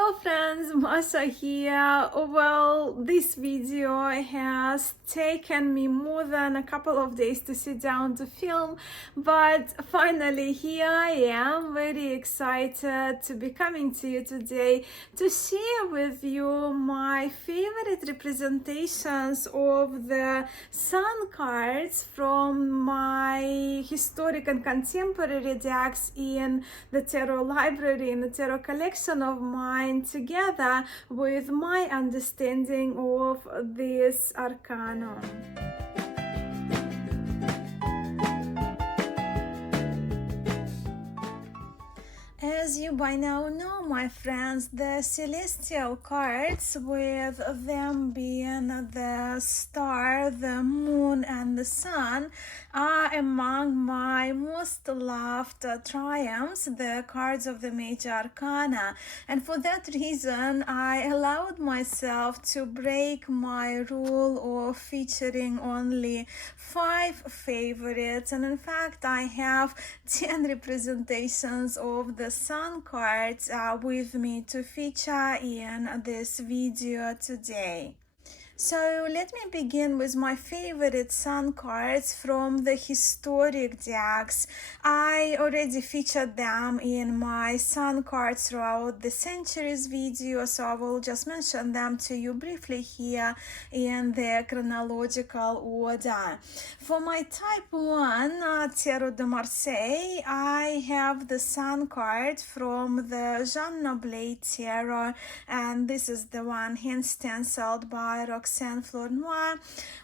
Hello friends, Mascha here. Well, this video has taken me more than a couple of days to sit down to film, but finally here I am, very excited to be coming to you today to share with you my favorite representations of the Sun cards from my historic and contemporary decks in the tarot library, in the tarot collection of mine, together with my understanding of this arcanum. As you by now know, my friends, the celestial cards, with them being the star, the moon, and the sun, are among my most loved triumphs, the cards of the major arcana. And for that reason, I allowed myself to break my rule of featuring only 5 favorites. And in fact, I have 10 representations of the Sun cards with me to feature in this video today. So let me begin with my favorite Sun cards from the historic decks. I already featured them in my Sun cards throughout the centuries video, so I will just mention them to you briefly here in the chronological order. For my type 1 Tarot de Marseille, I have the Sun card from the Jean Noblet Tarot, and this is the one hand stenciled by Roxanne Flournoy.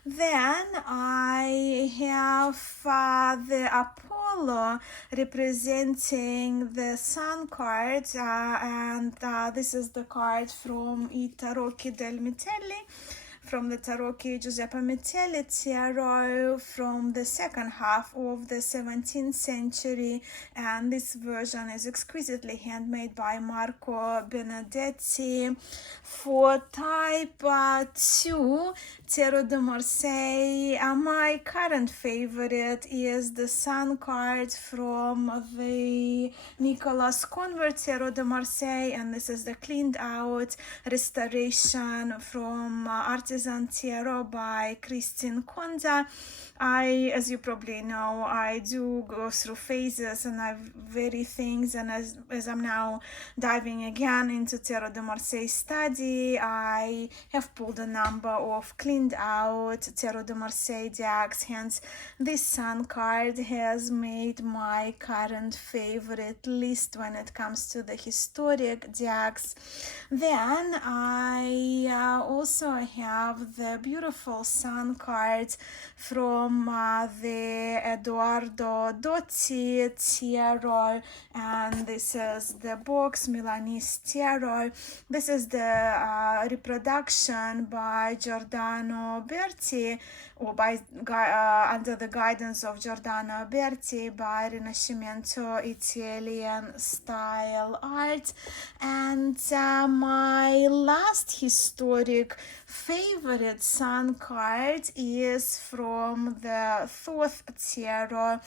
Then I have the Apollo representing the Sun card, and this is the card from I Tarocchi del Mitelli, from the Tarocchi Giuseppe Mitelli Tarot from the second half of the 17th century, and this version is exquisitely handmade by Marco Benedetti. For type 2 Tarot de Marseille, my current favorite is the Sun card from the Nicolas Convert Tarot de Marseille, and this is the cleaned out restoration from Artisan Tarot by Christine Conda. As you probably know, I do go through phases and I vary things, and as I'm now diving again into Tarot de Marseille study, I have pulled a number of cleaned out Tarot de Marseille decks, hence this Sun card has made my current favorite list when it comes to the historic decks. Then I also have the beautiful Sun cards from the Edoardo Dotti Tarot, and this is the box Milanese Tarot. This is the reproduction by Giordano Berti, or by under the guidance of Giordano Berti, by Rinascimento Italian style art. And my last historic favorite Sun card is from the Thoth Tarot,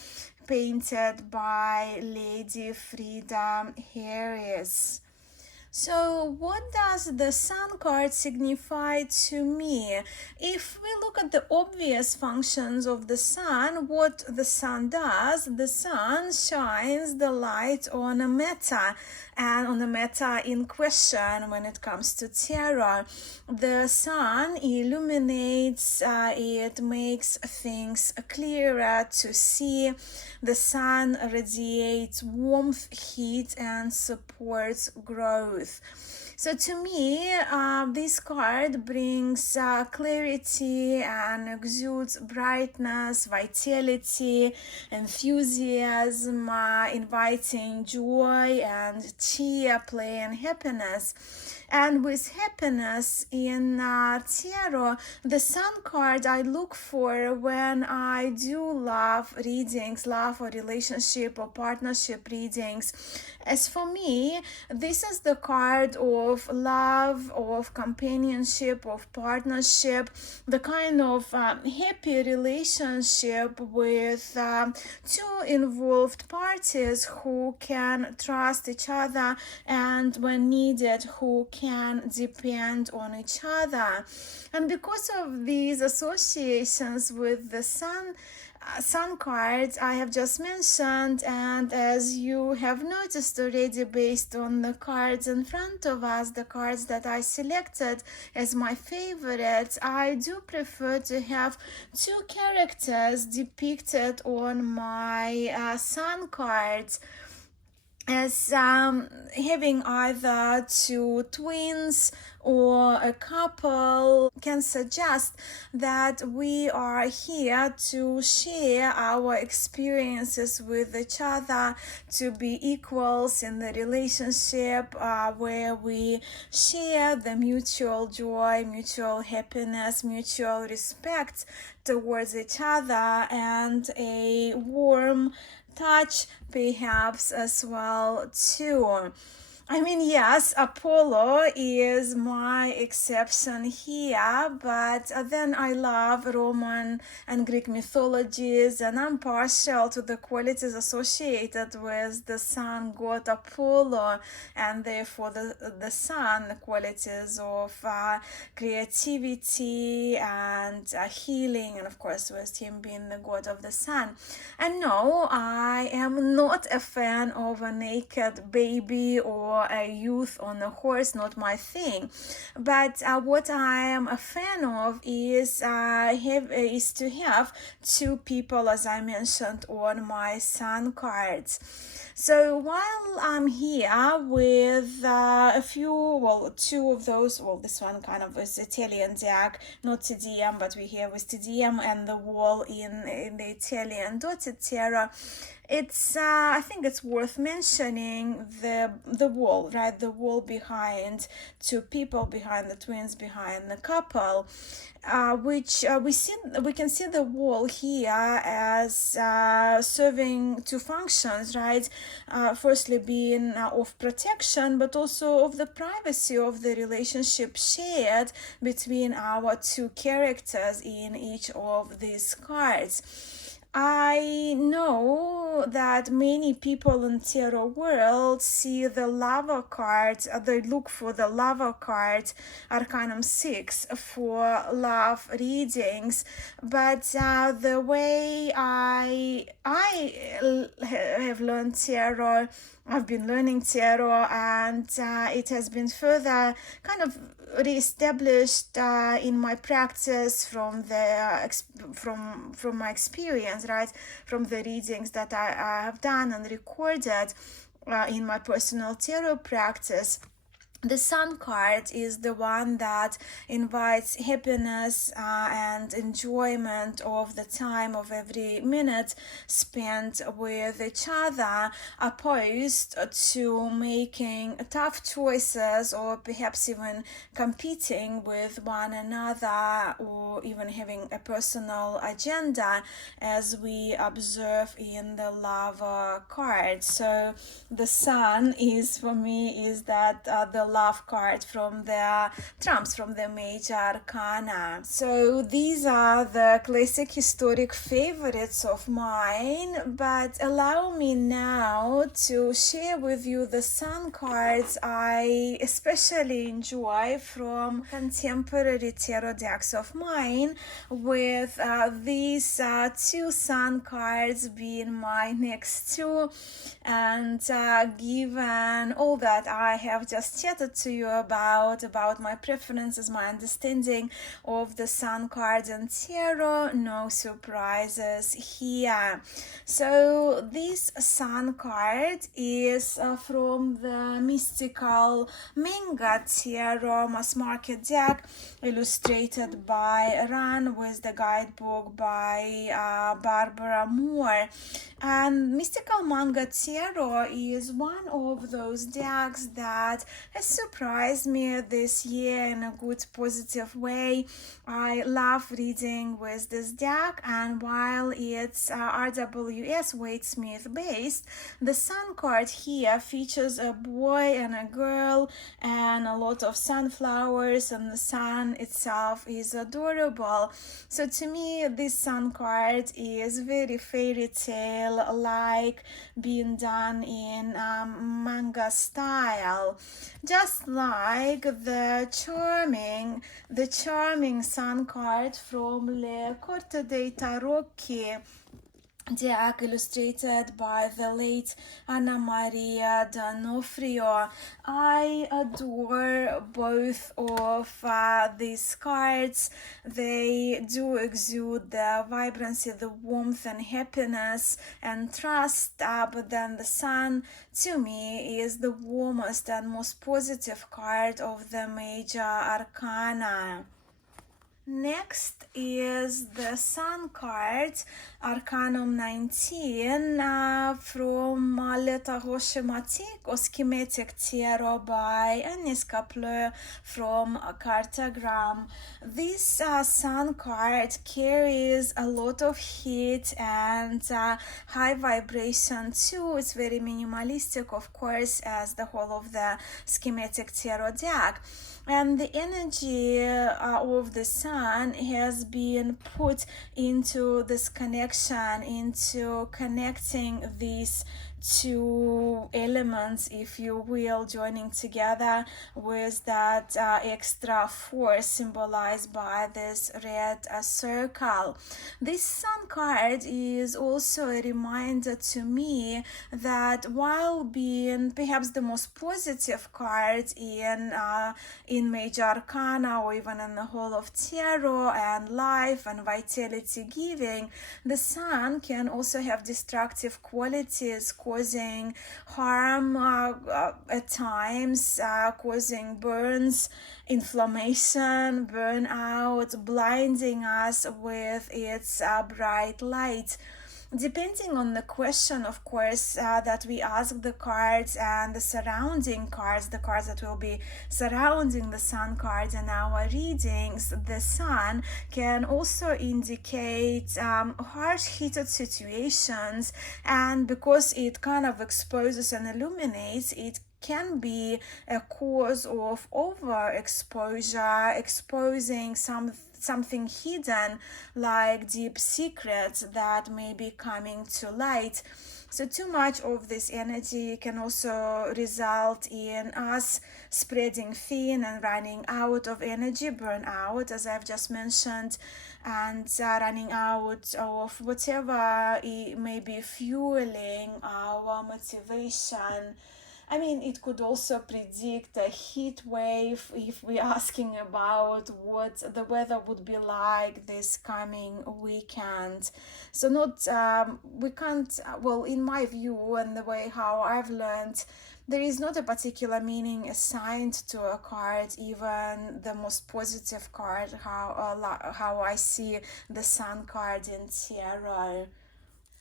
painted by Lady Frida Harris. So what does the Sun card signify to me? If we look at the obvious functions of the sun, what the sun does, the sun shines the light on a matter, and on the matter in question when it comes to tarot. The sun illuminates, it makes things clearer to see. The sun radiates warmth, heat, and supports growth. So to me, this card brings clarity and exudes brightness, vitality, enthusiasm, inviting joy and cheer, play, and happiness. And with happiness in tarot, the Sun card I look for when I do love readings, love or relationship or partnership readings. As for me, this is the card of love, of companionship, of partnership, the kind of happy relationship with two involved parties who can trust each other other, and when needed, who can depend on each other. And because of these associations with the Sun cards I have just mentioned, and as you have noticed already based on the cards in front of us, the cards that I selected as my favorites, I do prefer to have two characters depicted on my Sun cards as having either two twins or a couple, can suggest that we are here to share our experiences with each other, to be equals in the relationship, where we share the mutual joy, mutual happiness, mutual respect towards each other, and a warm touch perhaps as well too. I mean, yes, Apollo is my exception here, but then I love Roman and Greek mythologies, and I'm partial to the qualities associated with the sun god Apollo, and therefore the sun, the qualities of creativity and healing, and of course with him being the god of the sun. And no, I am not a fan of a naked baby or a youth on a horse, not my thing. But what I am a fan of is to have two people, as I mentioned, on my Sun cards. So while I'm here with two of those, this one kind of is Italian deck, not TDM, but we're here with TDM and the wall in the Italian dotted tarot. It's I think it's worth mentioning the wall, right? The wall behind two people, behind the twins, behind the couple, which we can see the wall here as serving two functions, right? Firstly, being of protection, but also of the privacy of the relationship shared between our two characters in each of these cards. I know that many people in tarot world see the lover cards, they look for the lover cards, Arcanum 6, for love readings, but the way I have learned tarot, I've been learning tarot, and it has been further kind of reestablished in my practice from my experience, right, from the readings that I have done and recorded in my personal tarot practice. The Sun card is the one that invites happiness and enjoyment of the time of every minute spent with each other, opposed to making tough choices or perhaps even competing with one another, or even having a personal agenda, as we observe in the Lover card. So the Sun is, for me, is that the love card from the trumps, from the major arcana. So these are the classic historic favorites of mine, but allow me now to share with you the Sun cards I especially enjoy from contemporary tarot decks of mine, with these two Sun cards being my next two. And given all that I have just chatted to you about my preferences, my understanding of the Sun cards and tarot, no surprises here. So this Sun card is from the mystical manga tarot mass market deck, illustrated by Ran, with the guidebook by Barbara Moore. And mystical manga tarot is one of those decks that has surprised me this year in a good positive way. I love reading with this deck, and while it's RWS Waite-Smith based, the Sun card here features a boy and a girl and a lot of sunflowers, and the sun itself is adorable. So to me, this Sun card is very fairy tale like, being done in manga style, just like the charming Sun card from Le Corte dei Tarocchi deck, illustrated by the late Anna Maria D'Onofrio. I adore both of these cards. They do exude the vibrancy, the warmth and happiness and trust, but then the Sun, to me, is the warmest and most positive card of the major arcana. Next is the Sun card, Arcanum 19, from Le Tarot Schematique or Schematic Tarot by Agnès Capleux from Cartogram. This Sun card carries a lot of heat and high vibration too. It's very minimalistic, of course, as the whole of the Schematic Tarot deck. And the energy of the Sun has been put into this connection, into connecting these two elements, if you will, joining together with that extra force symbolized by this red circle. This Sun card is also a reminder to me that while being perhaps the most positive card in major arcana or even in the whole of tarot and life and vitality giving, the Sun can also have destructive qualities, causing harm at times, causing burns, inflammation, burnout, blinding us with its bright light. Depending on the question, of course, that we ask the cards and the surrounding cards, the cards that will be surrounding the Sun card in our readings, the Sun can also indicate harsh, heated situations, and because it kind of exposes and illuminates, it can be a cause of overexposure, exposing something hidden, like deep secrets that may be coming to light. So too much of this energy can also result in us spreading thin and running out of energy, burnout, as I've just mentioned, and running out of whatever it may be fueling our motivation. I mean, it could also predict a heat wave if we're asking about what the weather would be like this coming weekend. So we can't, well, in my view and the way how I've learned, there is not a particular meaning assigned to a card, even the most positive card, how I see the Sun card in tarot.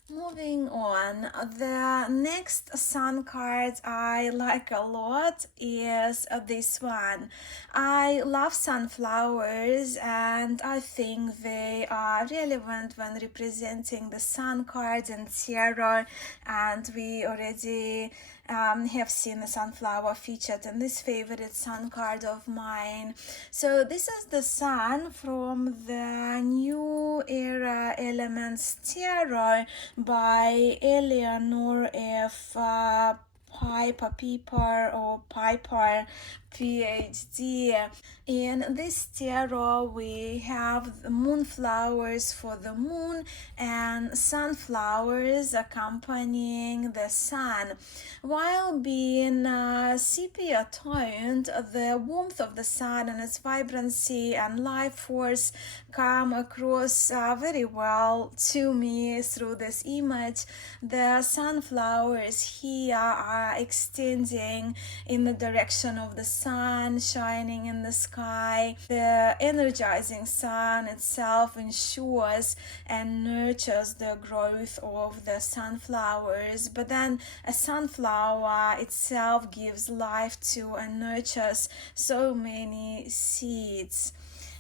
Moving on, the next Sun card I like a lot is this one. I love sunflowers and I think they are relevant when representing the Sun card in tarot, and we already have seen the sunflower featured in this favorite Sun card of mine. So this is the Sun from the New Era Elements Tarot by Eleanor F. Piper or Piper, PhD. In this tarot, we have the moonflowers for the moon and sunflowers accompanying the Sun. While being sepia toned, the warmth of the Sun and its vibrancy and life force come across very well to me through this image. The sunflowers here are extending in the direction of the sun shining in the sky. The energizing sun itself ensures and nurtures the growth of the sunflowers, but then a sunflower itself gives life to and nurtures so many seeds.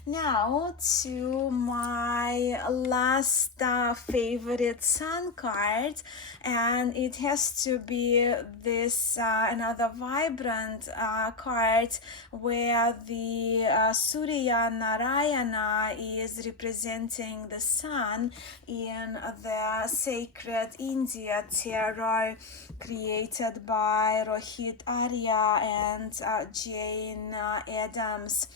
Now to my last favorite sun card, and it has to be this another vibrant card where the Surya Narayana is representing the sun in the sacred India tarot created by Rohit Arya and Jane Adams.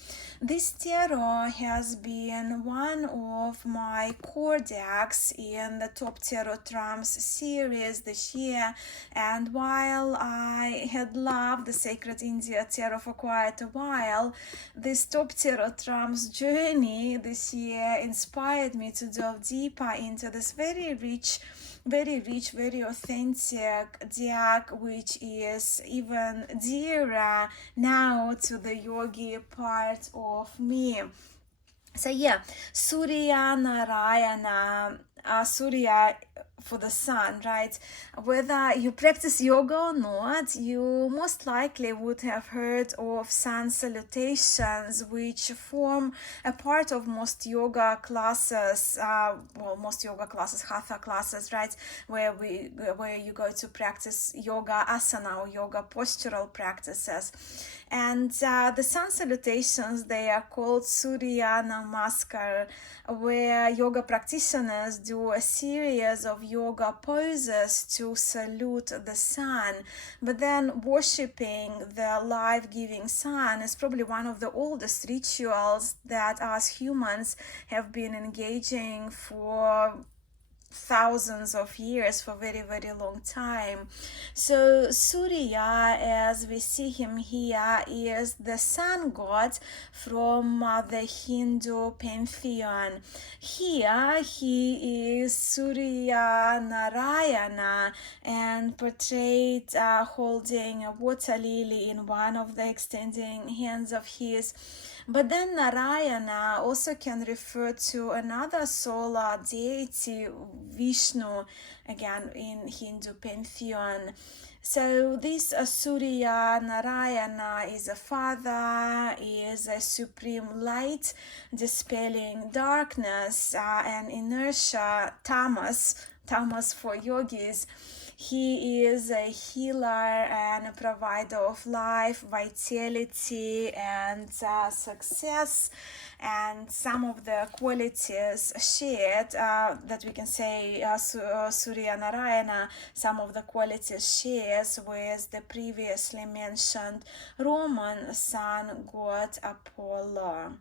This tarot has been one of my core decks in the Top Tarot Trumps series this year, and while I had loved the Sacred India Tarot for quite a while, this Top Tarot Trumps journey this year inspired me to delve deeper into this very rich, very authentic deck, which is even dearer now to the yogi part of me. So yeah, Surya Narayana, Surya for the sun, right? Whether you practice yoga or not, you most likely would have heard of sun salutations, which form a part of most yoga classes, hatha classes, right? Where you go to practice yoga asana or yoga postural practices. And the sun salutations, they are called Surya Namaskar, where yoga practitioners do a series of yoga poses to salute the sun. But then worshipping the life-giving sun is probably one of the oldest rituals that us humans have been engaging for thousands of years, for very long time. So Surya, as we see him here, is the sun god from the Hindu pantheon. Here he is Surya Narayana and portrayed holding a water lily in one of the extending hands of his. But then Narayana also can refer to another solar deity, Vishnu, again in Hindu pantheon. So this Surya Narayana is a father, is a supreme light, dispelling darkness and inertia, tamas for yogis. He is a healer and a provider of life, vitality, and success. And some of the qualities shared that we can say Surya Narayana, some of the qualities shares with the previously mentioned Roman sun god Apollo.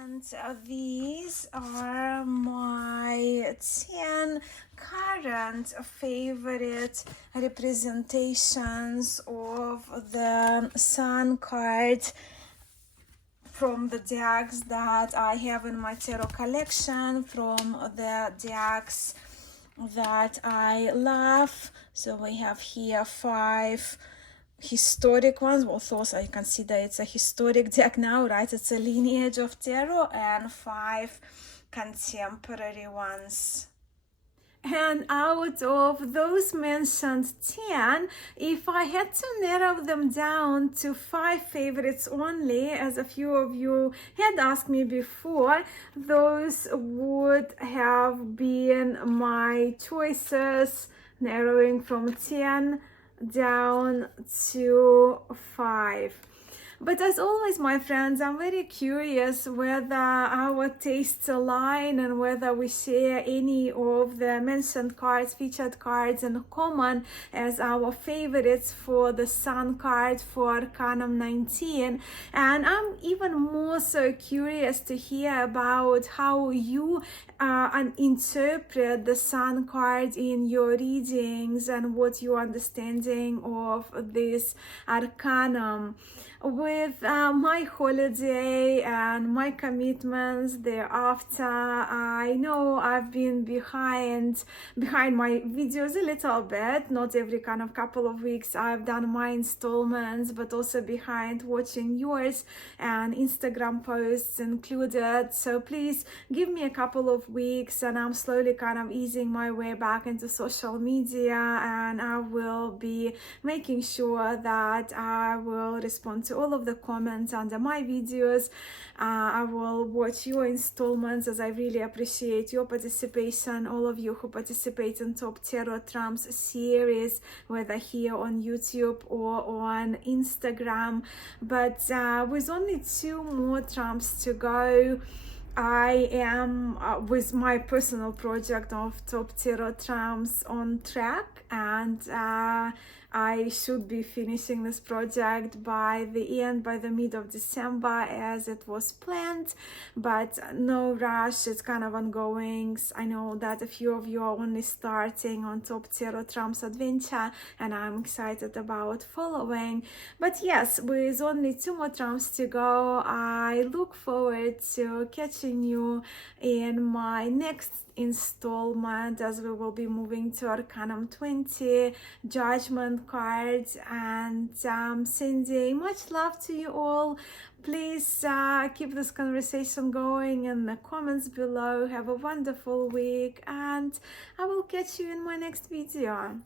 And these are my 10 current favorite representations of the sun card from the decks that I have in my tarot collection, from the decks that I love. So we have here 5 historic ones. Well, those I consider it's a historic deck now, right? It's a lineage of tarot, and 5 contemporary ones. And out of those mentioned 10, if I had to narrow them down to 5 favorites only, as a few of you had asked me before, those would have been my choices, narrowing from 10 down to 5. But as always, my friends, I'm very curious whether our tastes align and whether we share any of the mentioned cards, featured cards in common as our favorites for the Sun card for Arcanum 19. And I'm even more so curious to hear about how you interpret the Sun card in your readings and what your understanding of this Arcanum. with my holiday and my commitments thereafter. I know I've been behind my videos a little bit. Not every kind of couple of weeks I've done my installments, but also behind watching yours and Instagram posts included. So please give me a couple of weeks and I'm slowly kind of easing my way back into social media, and I will be making sure that I will respond to all of the comments under my videos. I will watch your installments, as I really appreciate your participation, all of you who participate in Top Tarot Trumps series, whether here on YouTube or on Instagram. But with only 2 more trumps to go, I am with my personal project of Top Tarot Trumps on track, and I should be finishing this project by the mid of December as it was planned, but no rush, it's kind of ongoing. I know that a few of you are only starting on Top Tarot Trumps adventure, and I'm excited about following. But yes, with only 2 more trumps to go, I look forward to catching you in my next installment, as we will be moving to Arcanum 20 judgment cards, and sending much love to you all. Please keep this conversation going in the comments below. Have a wonderful week, and I will catch you in my next video.